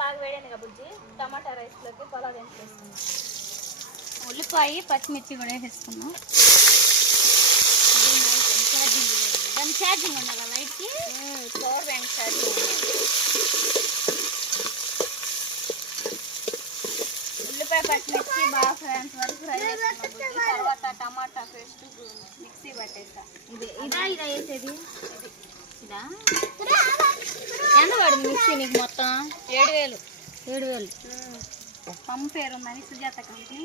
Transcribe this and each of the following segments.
బాగా వేడైంది కదా బుజ్జి, టమాటా రైస్లోకి పలావ్ దినుసులు వేసుకున్నాం. ఉల్లిపాయ పచ్చిమిర్చి కూడా వేసుకున్నాం. దాని ఛార్జింగ్ ఉండాలి లైట్కి, పవర్ బ్యాంక్ ఛార్జింగ్ ఉండాలి. ఉల్లిపాయ పచ్చిమిర్చి బాగా ఫ్రైన్స్ వరకు ఫ్రై చేసుకున్నాం. తర్వాత టమాటా పేస్ట్ మిక్సీ పట్టేసా. ఇదా వేసేది? ఇదా ఎంత పడింది మిక్సీ నీకు మొత్తం? 7,000. 7,000. పంపు పేరు ఉందని సుజాత కంపెనీ,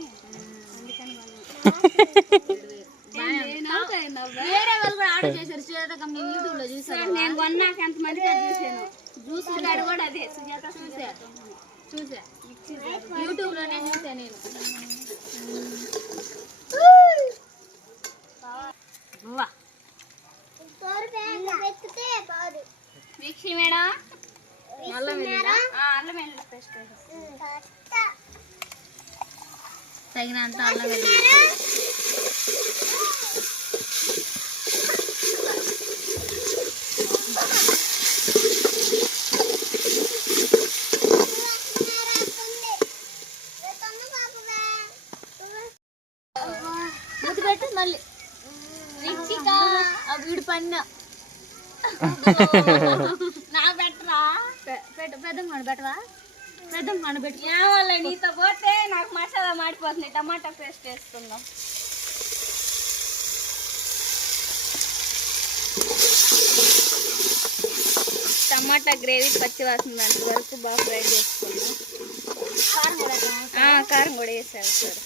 అందుకని వేరే వాళ్ళు కూడా ఆర్డర్ చేశారు. సుజాత కంపెనీ యూట్యూబ్ లో చూసాను నేను. కొన్నాక ఎంతమంది చూసాను. జ్యూస్ గారు కూడా అదే సుజాత చూసా యూట్యూబ్ లోనే చూసా నేను. మిక్సీ మేడం అల్లం వెల్లుల్లి పేస్ట్ తగినంత అల్లం వెల్లుల్లి. ముద్దు పెట్టు మళ్ళీ రిచిగా వీడి పన్న నా పెట్టరా పెద్దమ్మ పెట్టవా? పెద్దమ్మ పెట్టు. ఏమన్నా నీతో పోతే నాకు మసాలా మాడిపోతుంది. టమాటా పేస్ట్ వేసుకుందాం. టమాటా గ్రేవీ పచ్చి వాసన వరకు బాగా ఫ్రై చేసుకుందాం. కారం కూడా వేసారు సార్.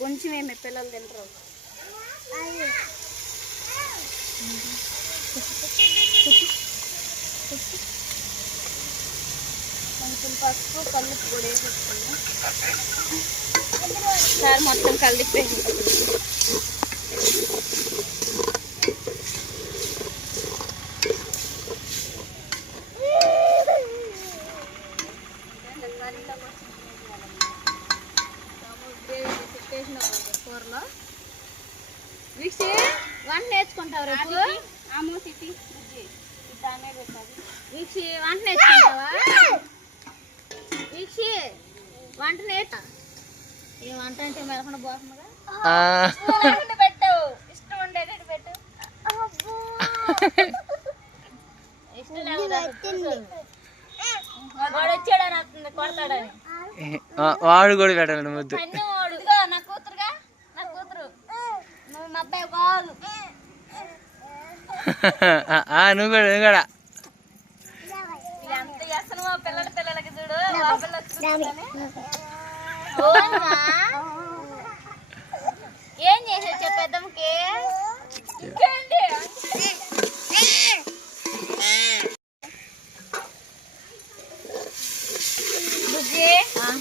కొంచెం ఏమి పిల్లలు తింటారు. కొంచెం పసుపు కల్లుపు కూడా వేసేసుకున్నాం సార్. మొత్తం కలిపేసి కూరలో మిక్సీ వంట నేర్చుకుంటావు రేపు. మిక్సీ వంట నేర్చుకుంటావా? మిక్సీ వంట నేర్చు. ఈ వంట అంటే మెలకుండా పోతుందిగా. పెట్టావు ఇష్టం ఉండేటట్టు పెట్టు. ఇష్టం వాడు వచ్చాడని వస్తుంది కొడతాడని. వాడు కూడా పెట్టాలి ముద్దు. వాడు నా కూతురుగా, నా కూతురు. నువ్వు మా అబ్బాయి కాదు. నువ్వు కూడా ఎంత చేస్తాను పిల్లలకి చూడు. ఏం చేసా పెద్దమ్మకి? బుజ్జి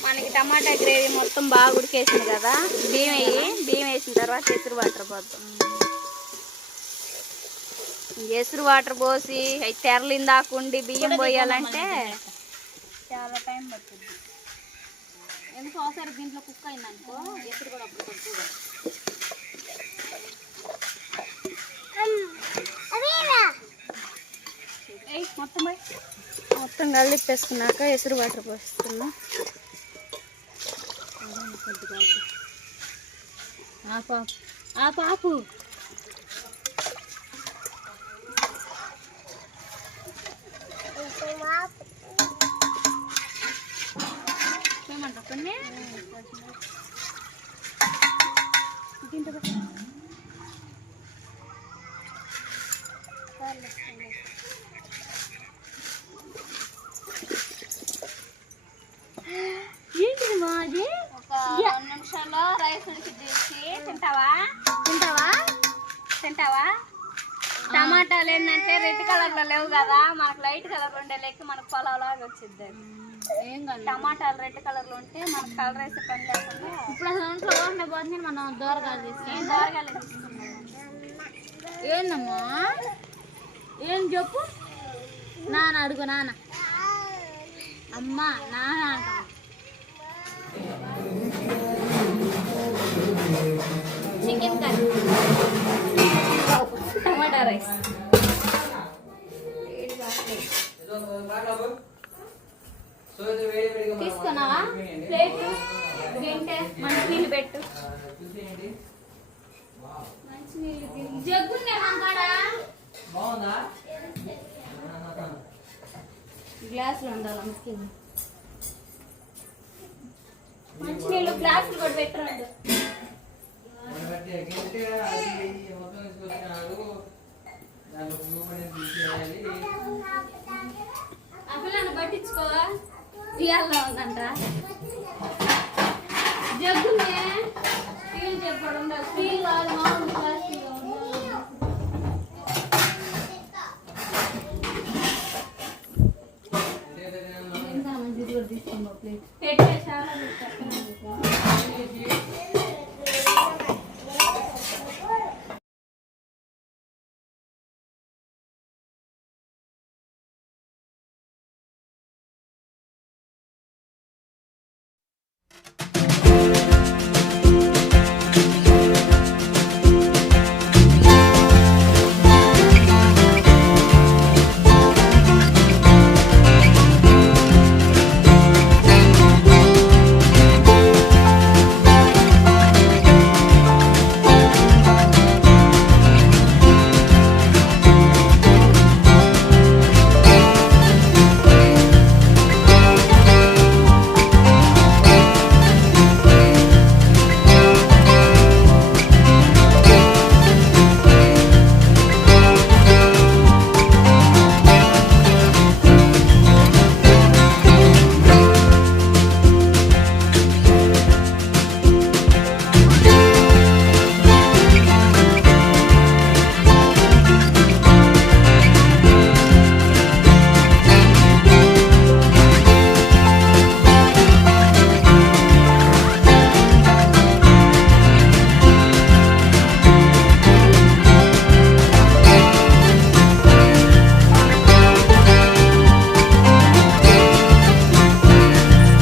మనకి టమాటా గ్రేవీ మొత్తం బాగా ఉడికేసింది కదా. బియ్యం వేసిన తర్వాత ఎసురు వాటర్ పోతాం. ఎసురు వాటర్ పోసి అవి తెరలిందాకుండి బియ్యం పోయాలంటే చాలా టైం పడుతుంది. ఎందుకు ఒకసారి దీంట్లో కుక్ అయిందనుకో ఎసురు కూడా అప్పుడు పడుతుంది. మొత్తం కలిపేసుకున్నాక ఎసురు వాటర్ పోస్తున్నా. పాపు ఏమంటారు కొన్ని ఏంటిది మాది? ఒక 2 నిమిషాల్లో రైస్ ఉడికి తీసి తింటావా? టమాటాలు ఏంటంటే రెడ్ కలర్ లో లేవు కదా, మనకు లైట్ కలర్ ఉండే లెక్క మనకు పొలాలాగా వచ్చింది. టమాటాలు రెడ్ కలర్ లో ఉంటే మనకు కలర్ వేసే పని లేకుండా. ఇప్పుడు అసలు ఒంట్లో ఓట్లే పోతుంది. మనం దూరగాలు తీసుకున్నాం. ఏందమ్మా ఏం చెప్పు? నాన్న అడుగు. నాన్న అమ్మా నాన్న అంటాం. చికెన్ కర్రీ, టమాటా రైస్. తీసుకున్నావా ప్లేట్ గంటే మంచినీళ్ళు పెట్టు మంచినీళ్ళు జగ్గుండే మన బాగుందా గ్లాసులు ఉండాలి ముఖ్యంగా మంచినీళ్ళు గ్లాసులు కూడా పెట్టరండి ఆ పిల్లని పట్టించుకోవా ఇయాల్లో ఉందంట జగ్గునే స్టీల్ జగ్గు కూడా ఉండాలి స్టీల్ కాదు మామూలు ప్లాస్టిక్ పెట్టే చాలా